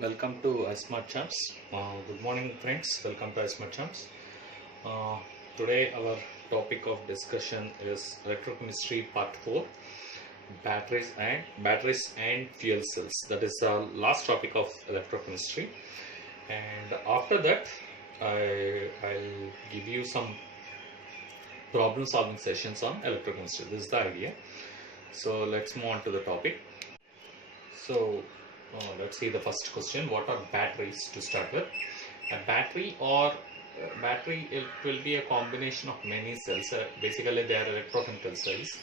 Welcome to iSmart Champs. Good morning, friends. Welcome to iSmart Champs. Uh, Today, our topic of discussion is electrochemistry part 4, batteries and fuel cells. That is our last topic of electrochemistry. And after that, I'll give you some problem solving sessions on electrochemistry. This is the idea. So let's move on to the topic. So let's see the first question. What are batteries to start with? A battery, it will be a combination of many cells. Basically, they are electrochemical cells,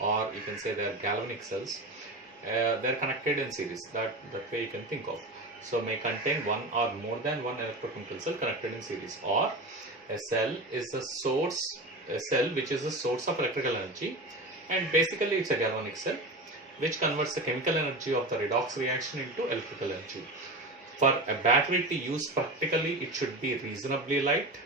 or you can say they are galvanic cells. They are connected in series. That way you can think of. So may contain one or more than one electrochemical cell connected in series, or a cell is a source, a cell which is a source of electrical energy, and basically it's a galvanic cell which converts the chemical energy of the redox reaction into electrical energy. For a battery to use practically, it should be reasonably light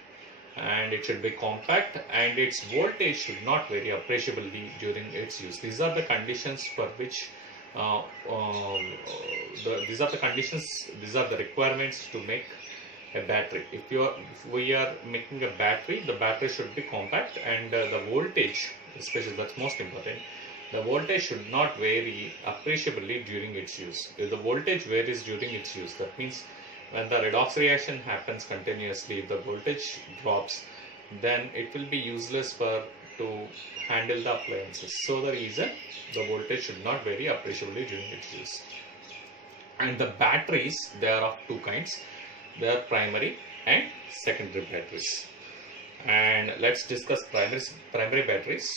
and it should be compact, and its voltage should not vary appreciably during its use. These are the conditions for which these are the requirements to make a battery. If we are making a battery, the battery should be compact, and the voltage, especially, that's most important. The voltage should not vary appreciably during its use. If the voltage varies during its use, that means when the redox reaction happens continuously, if the voltage drops, then it will be useless to handle the appliances. So the reason, the voltage should not vary appreciably during its use. And the batteries, they are of two kinds. They are primary and secondary batteries. And let's discuss primary batteries.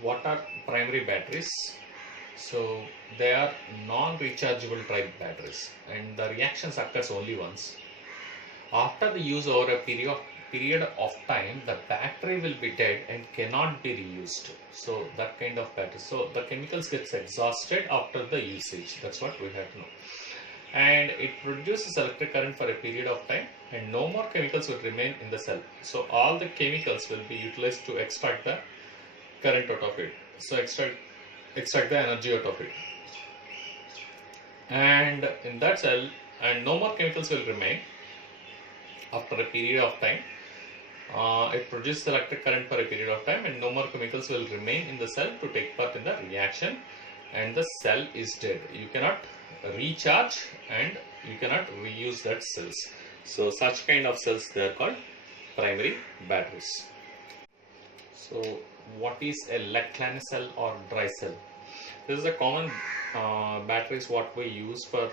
What are primary batteries? So they are non-rechargeable type batteries, and the reactions occurs only once. After the use over a period of time, the battery will be dead and cannot be reused. So that kind of battery. So the chemicals gets exhausted after the usage. That's what we have to know. And it produces electric current for a period of time, and no more chemicals will remain in the cell. So all the chemicals will be utilized to extract the current out of it. So extract the energy out of it, and in that cell, and no more chemicals will remain after a period of time. It produces electric current for a period of time, and no more chemicals will remain in the cell to take part in the reaction, and the cell is dead. You cannot recharge and you cannot reuse that cells. So such kind of cells, they are called primary batteries. So what is a Leclanché cell or dry cell? This is a common batteries what we use for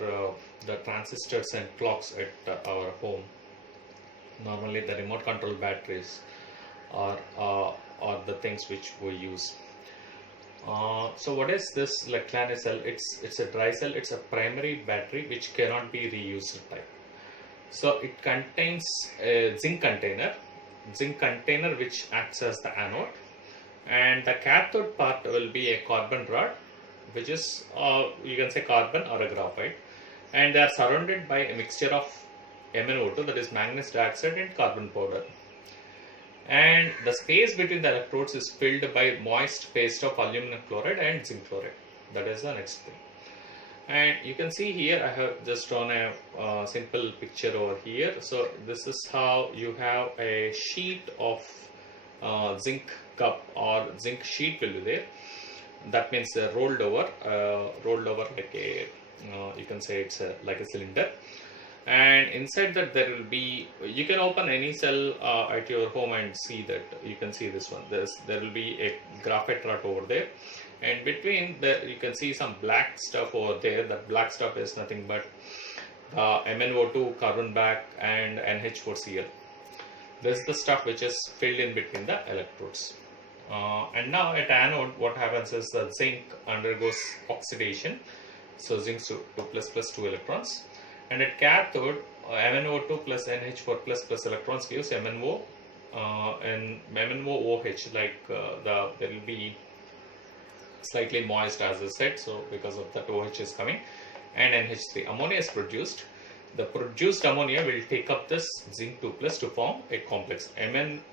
the transistors and clocks at our home. Normally the remote control batteries are the things which we use. So what is this Leclanché cell? It's a dry cell. It's a primary battery which cannot be reused type. So it contains a zinc container which acts as the anode, and the cathode part will be a carbon rod, which is you can say carbon or a graphite, and they are surrounded by a mixture of MnO2, that is manganese dioxide, and carbon powder, and the space between the electrodes is filled by moist paste of aluminum chloride and zinc chloride. That is the next thing. And you can see here I have just drawn a simple picture over here. So this is how you have a sheet of zinc cup or zinc sheet will be there. That means rolled over like a you can say it's like a cylinder. And inside that there will be, you can open any cell at your home and see that. You can see this one. There will be a graphite rod over there, and between you can see some black stuff over there. That black stuff is nothing but MnO2, carbon black, and NH4Cl. This is the stuff which is filled in between the electrodes. And now at anode, what happens is the zinc undergoes oxidation. So zinc 2 plus 2 electrons. And at cathode, MnO2 plus NH4 plus electrons gives MnO and MnOOH, like there will be slightly moist, as I said, so because of that OH is coming, and NH3. Ammonia is produced. The produced ammonia will take up this zinc 2 plus to form a complex.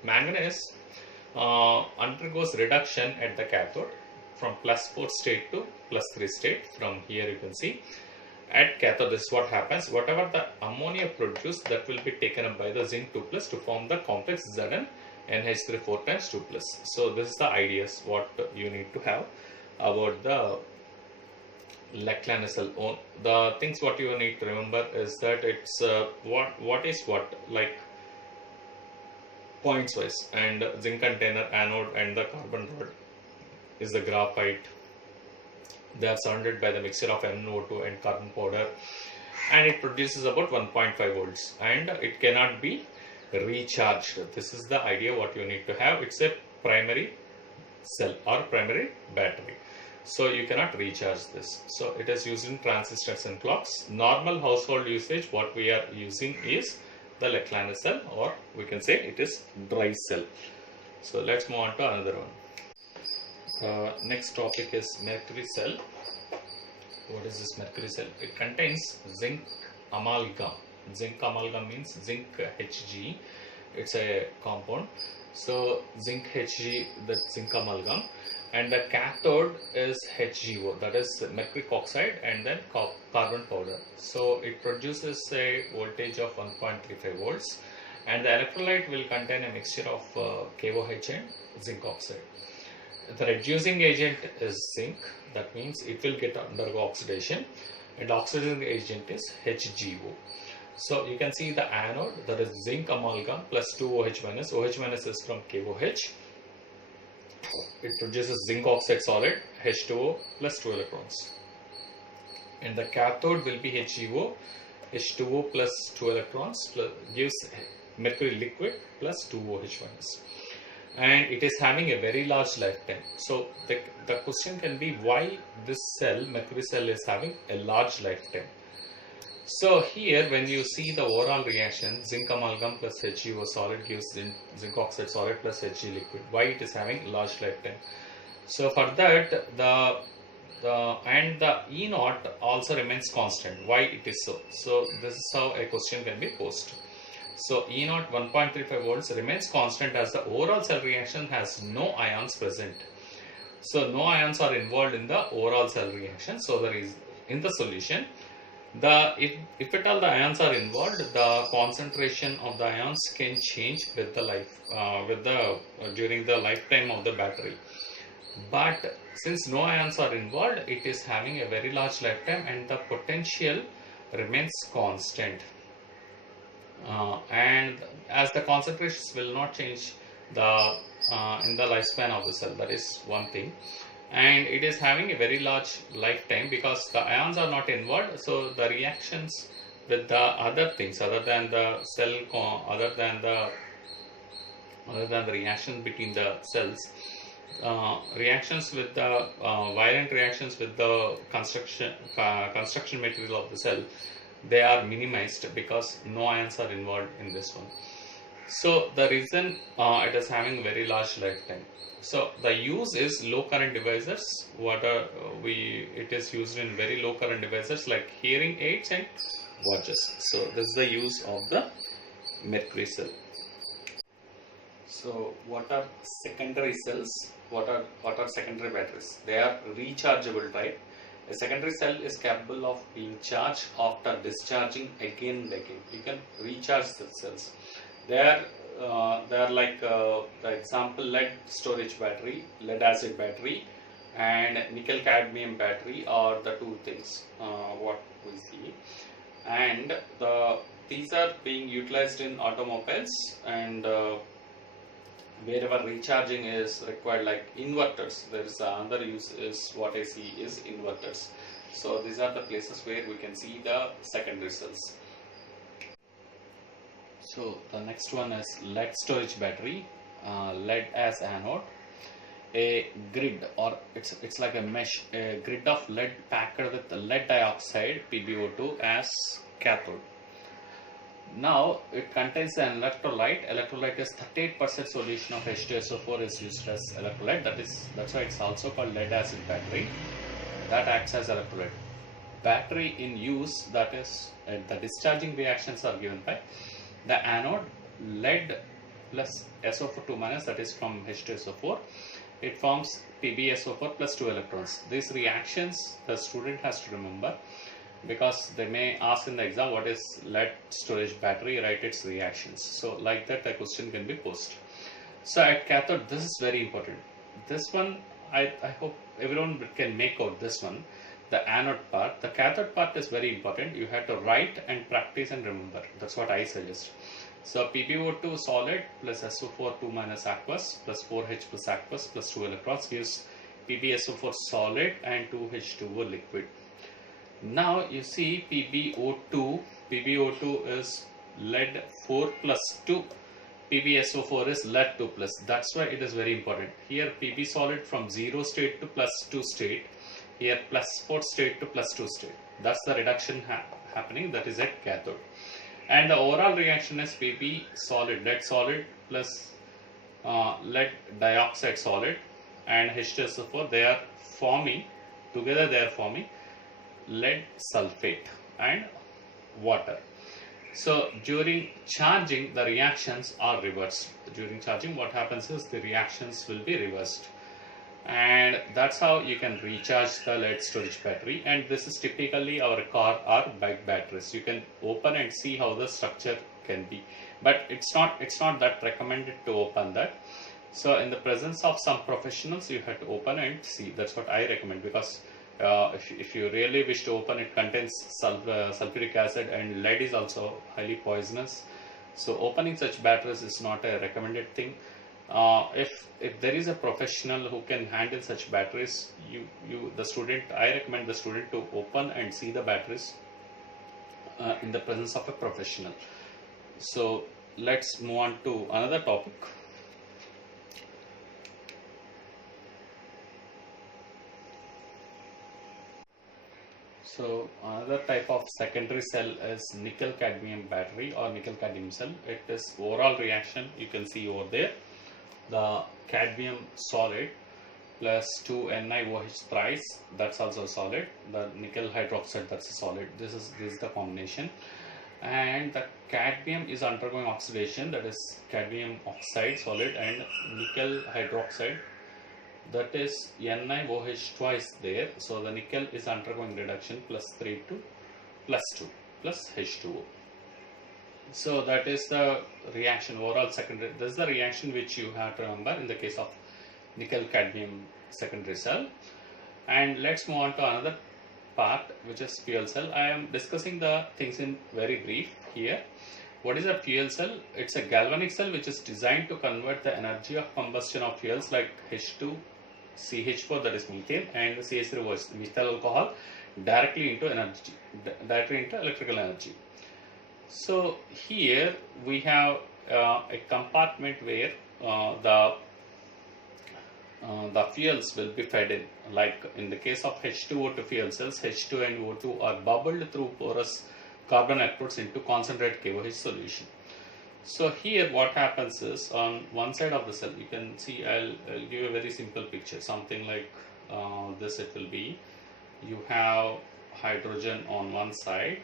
Manganese undergoes reduction at the cathode, from +4 state to +3 state. From here you can see at cathode this is what happens. Whatever the ammonia produced, that will be taken up by the zinc 2+ to form the complex Zn NH3 4 times 2+. So this is the ideas what you need to have about the Leclanché cell. The things what you need to remember is that it's what is what, like points wise, and zinc container, anode, and the carbon rod is the graphite. They are surrounded by the mixture of NO2 and carbon powder, and it produces about 1.5 volts, and it cannot be recharged. This is the idea what you need to have. It's a primary cell or primary battery, so you cannot recharge this. So it is used in transistors and clocks. Normal household usage, what we are using is the Leclanché cell, or we can say it is dry cell. So let's move on to another one. Next topic is mercury cell. What is this mercury cell? It contains zinc amalgam. Zinc amalgam means zinc Hg. It's a compound. So zinc Hg, that's zinc amalgam, and the cathode is HgO, that is mercury oxide, and then carbon powder. So it produces a voltage of 1.35 volts, and the electrolyte will contain a mixture of KOH and zinc oxide. The reducing agent is zinc, that means it will undergo oxidation, and oxidizing agent is HgO. So you can see the anode, that is zinc amalgam plus 2 OH minus. OH minus is from KOH. It produces zinc oxide solid, H2O plus 2 electrons. And the cathode will be HgO, H2O plus 2 electrons, plus gives mercury liquid plus 2 OH minus. And it is having a very large lifetime. So the question can be, why this cell, mercury cell, is having a large lifetime? So here when you see the overall reaction, zinc amalgam plus HgO solid gives zinc oxide solid plus Hg liquid. Why it is having large lifetime? So for that the E naught also remains constant. Why it is so? So this is how a question can be posed. So E naught 1.35 volts remains constant as the overall cell reaction has no ions present. So no ions are involved in the overall cell reaction. So there is in the solution, if at all the ions are involved, the concentration of the ions can change with the during the lifetime of the battery. But since no ions are involved, it is having a very large lifetime, and the potential remains constant. And as the concentrations will not change in the lifespan of the cell, that is one thing. And it is having a very large lifetime because the ions are not involved. So the reactions with the other things other than the cell, other than the reactions between the cells, reactions with the violent reactions with the construction material of the cell, they are minimized because no ions are involved in this one. So the reason it is having very large lifetime. So the use is low current devices. It is used in very low current devices like hearing aids and watches. So this is the use of the mercury cell. So what are secondary cells? What are secondary batteries? They are rechargeable type. A secondary cell is capable of being charged after discharging again and again. You can recharge the cells. They are like the example lead storage battery, lead acid battery, and nickel cadmium battery are the two things what we see. And these are being utilized in automobiles, and wherever recharging is required, like inverters. There is another use is what I see is inverters. So these are the places where we can see the secondary cells. So the next one is lead storage battery, lead as anode, a grid, or it's like a mesh, a grid of lead packed with lead dioxide PbO2 as cathode. Now it contains an electrolyte. Electrolyte is 38% solution of H2SO4 is used as electrolyte. That's why it's also called lead acid battery. That acts as electrolyte. Battery in use, that is the discharging reactions are given by the anode lead plus SO4 2 minus, that is from H2SO4, it forms PbSO4 plus 2 electrons. These reactions the student has to remember, because they may ask in the exam what is lead storage battery, write its reactions. So like that the question can be posed. So at cathode, this is very important. This one I hope everyone can make out this one, the anode part. The cathode part is very important. You have to write and practice and remember. That's what I suggest. So PbO2 solid plus SO4 2 minus aqueous plus 4H plus aqueous plus 2 electrons gives PbSO4 solid and 2H2O liquid. Now you see PbO2 is lead 4 plus 2, PbSO4 is lead 2 plus. That's why it is very important. Here Pb solid from 0 state to plus 2 state, here plus 4 state to plus 2 state. That's the reduction happening, that is at cathode. And the overall reaction is Pb solid, lead solid plus lead dioxide solid and H2SO4. They are forming, together they are forming lead sulfate and water. So during charging the reactions are reversed. During charging what happens is the reactions will be reversed, and that's how you can recharge the lead storage battery. And this is typically our car or bike batteries. You can open and see how the structure can be, but it's not that recommended to open that. So in the presence of some professionals you have to open and see. That's what I recommend, because if you really wish to open, it contains sulfuric acid, and lead is also highly poisonous. So opening such batteries is not a recommended thing. If there is a professional who can handle such batteries, I recommend the student to open and see the batteries in the presence of a professional. So let's move on to another topic. So another type of secondary cell is nickel cadmium battery or nickel cadmium cell. It is overall reaction, you can see over there. The cadmium solid plus 2 NiOH thrice, that's also solid. The nickel hydroxide, that's a solid. This is the combination. And the cadmium is undergoing oxidation, that is cadmium oxide solid, and nickel hydroxide, that is NiOH twice there. So the nickel is undergoing reduction, plus 3 to plus 2 plus H2O. So that is the reaction, overall secondary. This is the reaction which you have to remember in the case of nickel cadmium secondary cell. And let's move on to another part, which is fuel cell. I am discussing the things in very brief here. What is a fuel cell? It's a galvanic cell which is designed to convert the energy of combustion of fuels like H2, CH4, that is methane, and CH3, methyl alcohol, directly into electrical energy. So here we have a compartment where the fuels will be fed in. Like in the case of H2O2 fuel cells, H2 and O2 are bubbled through porous carbon electrodes into concentrated KOH solution. So here what happens is, on one side of the cell, you can see, I'll give a very simple picture, something like this it will be. You have hydrogen on one side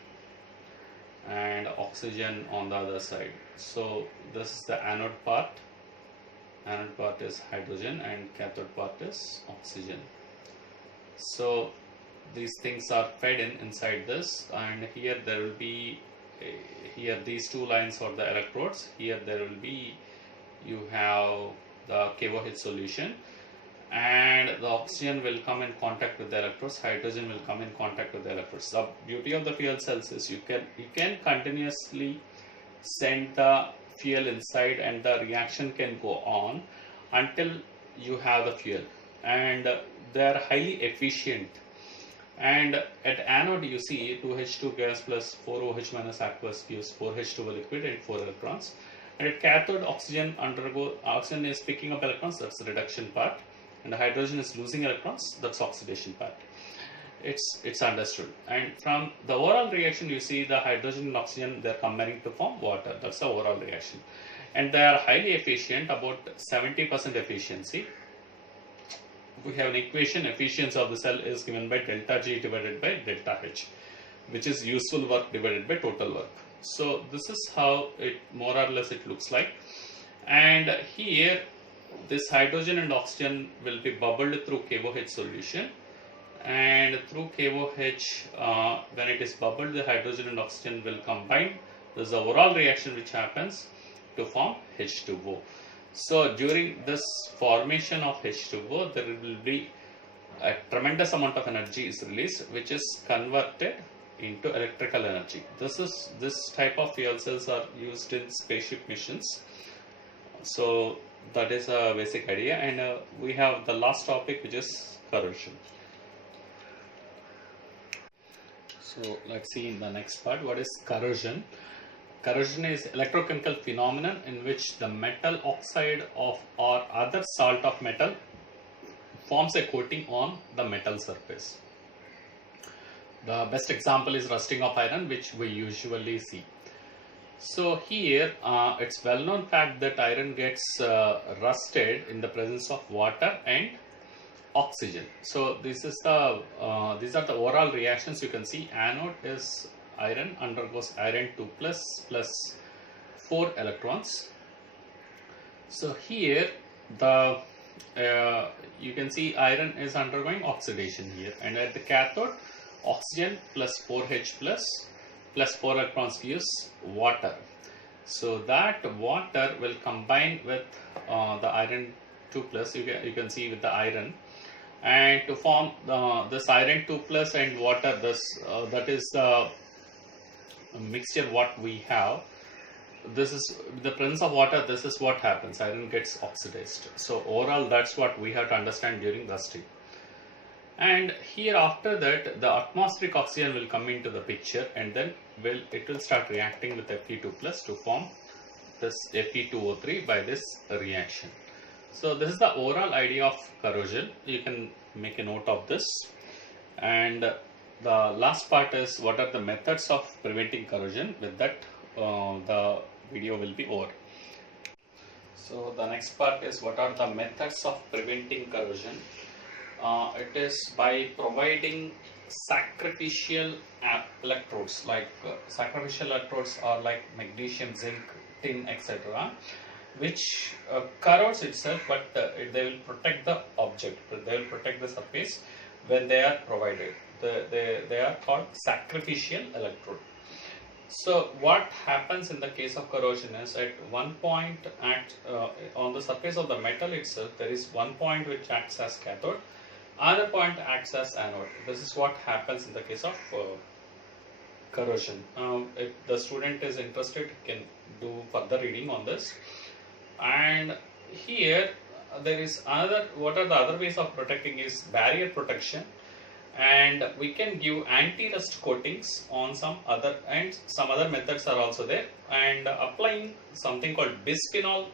and oxygen on the other side. So this is the anode part. Anode part is hydrogen and cathode part is oxygen. So these things are fed inside this, and here there will be here these two lines are the electrodes. Here there will be, you have the KOH solution, and the oxygen will come in contact with the electrodes, hydrogen will come in contact with the electrodes. The beauty of the fuel cells is you can continuously send the fuel inside, and the reaction can go on until you have the fuel, and they are highly efficient. And at anode you see 2H2 gas plus 4OH minus aqueous gives 4H2O liquid and 4 electrons. And at cathode, oxygen is picking up electrons, that's the reduction part, and the hydrogen is losing electrons, that's oxidation part. It's understood. And from the overall reaction you see the hydrogen and oxygen, they're combining to form water. That's the overall reaction, and they are highly efficient, about 70% efficiency. We have an equation, efficiency of the cell is given by delta G divided by delta H, which is useful work divided by total work. So this is how it more or less it looks like. And here this hydrogen and oxygen will be bubbled through KOH solution, and through KOH, when it is bubbled, the hydrogen and oxygen will combine. This is the overall reaction which happens to form H2O. So during this formation of H2O, there will be a tremendous amount of energy is released, which is converted into electrical energy. This type of fuel cells are used in spaceship missions. So that is a basic idea, and we have the last topic, which is corrosion. So let's see in the next part what is corrosion. Corrosion is electrochemical phenomenon in which the metal oxide of or other salt of metal forms a coating on the metal surface. The best example is rusting of iron, which we usually see. So here it's well known fact that iron gets rusted in the presence of water and oxygen. So this is the these are the overall reactions. You can see anode is iron, undergoes iron 2 plus 4 electrons. So here the you can see iron is undergoing oxidation here, and at the cathode oxygen plus 4H plus 4 electrons gives water. So that water will combine with the iron 2 plus, you can see with the iron, and to form this iron 2 plus and water, that is the mixture what we have. This is the presence of water. This is what happens, iron gets oxidized. So overall, that's what we have to understand during rusting. And here after that, the atmospheric oxygen will come into the picture, and then it will start reacting with Fe2 plus to form this Fe2O3 by this reaction. So this is the overall idea of corrosion. You can make a note of this. And the last part is what are the methods of preventing corrosion. With that, the video will be over. So the next part is what are the methods of preventing corrosion. It is by providing sacrificial electrodes, like sacrificial electrodes are like magnesium, zinc, tin, etc., which corrodes itself, but they will protect the object, they will protect the surface when they are provided. They are called sacrificial electrode. So what happens in the case of corrosion is, at one point on the surface of the metal itself, there is one point which acts as cathode, other point acts as anode. This is what happens in the case of corrosion. If the student is interested, can do further reading on this. And here there is another, what are the other ways of protecting is barrier protection, and we can give anti-rust coatings on some other, and some other methods are also there, and applying something called bisphenol.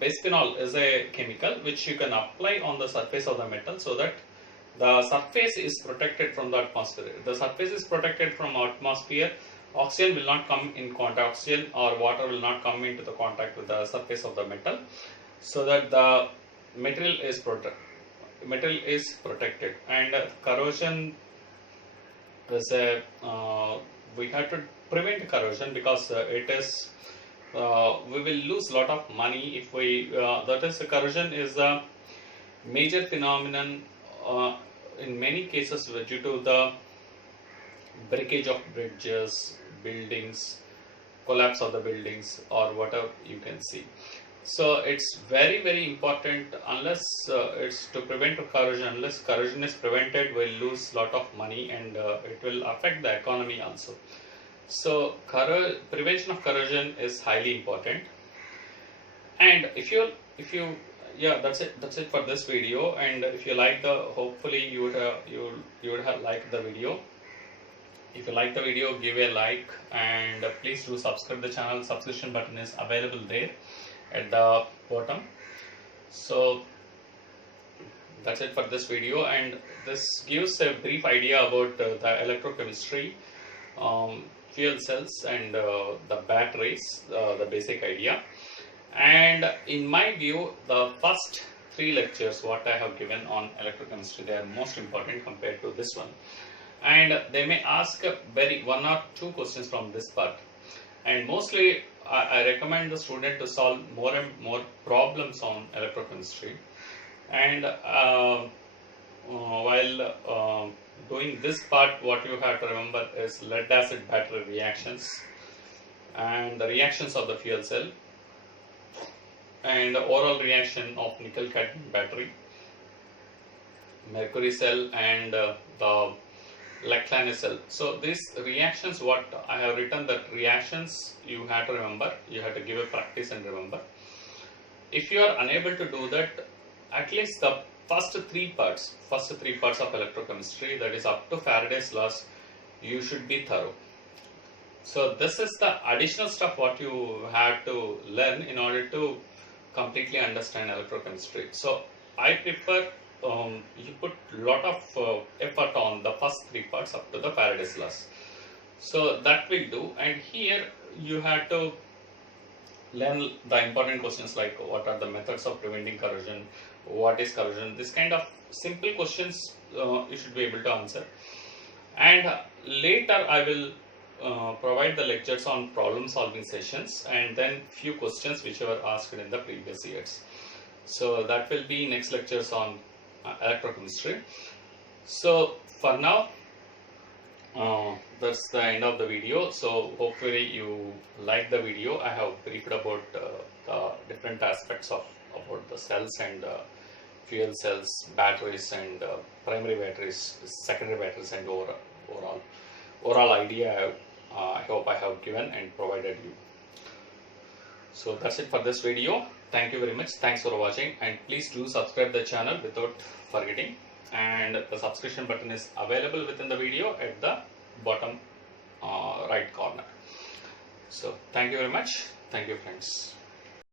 Bisphenol is a chemical which you can apply on the surface of the metal, so that the surface is protected from the atmosphere. The surface is protected from atmosphere. Oxygen will not come in contact, oxygen or water will not come into the contact with the surface of the metal, so that the material is protected. And corrosion is a we have to prevent corrosion, because it is we will lose a lot of money if we that is, corrosion is a major phenomenon in many cases due to the breakage of bridges, buildings, collapse of the buildings, or whatever you can see. So it's very, very important. Unless it's to prevent corrosion, unless corrosion is prevented, we'll lose a lot of money, and it will affect the economy also. So prevention of corrosion is highly important. And if you yeah, that's it for this video. And if you like hopefully you would have liked the video. If you like the video, give a like, and please do subscribe the channel. Subscription button is available there at the bottom. So that's it for this video, and this gives a brief idea about the electrochemistry, fuel cells, and the batteries, the basic idea. And in my view, the first 3 lectures what I have given on electrochemistry, they are most important compared to this one. And they may ask 1 or 2 questions from this part, and mostly I recommend the student to solve more and more problems on electrochemistry, and while doing this part, what you have to remember is lead acid battery reactions and the reactions of the fuel cell and the overall reaction of nickel cadmium battery, mercury cell, and the Lactani cell. So these reactions, what I have written, that reactions you have to remember, you have to give a practice and remember. If you are unable to do that, at least the first three parts of electrochemistry, that is up to Faraday's laws, you should be thorough. So this is the additional stuff what you have to learn in order to completely understand electrochemistry. So I prefer you put lot of effort on the first three parts up to the Faraday's laws. So that will do, and here you have to learn the important questions like what are the methods of preventing corrosion, what is corrosion, this kind of simple questions you should be able to answer. And later I will provide the lectures on problem solving sessions and then few questions which were asked in the previous years. So that will be next lectures on electrochemistry. So for now, that's the end of the video. So hopefully you like the video. I have briefed about the different aspects of about the cells and fuel cells, batteries, and primary batteries, secondary batteries, and overall idea I hope I have given and provided you. So that's it for this video. Thank you very much. Thanks for watching, and please do subscribe the channel without forgetting. And the subscription button is available within the video at the bottom right corner. So thank you very much. Thank you, friends.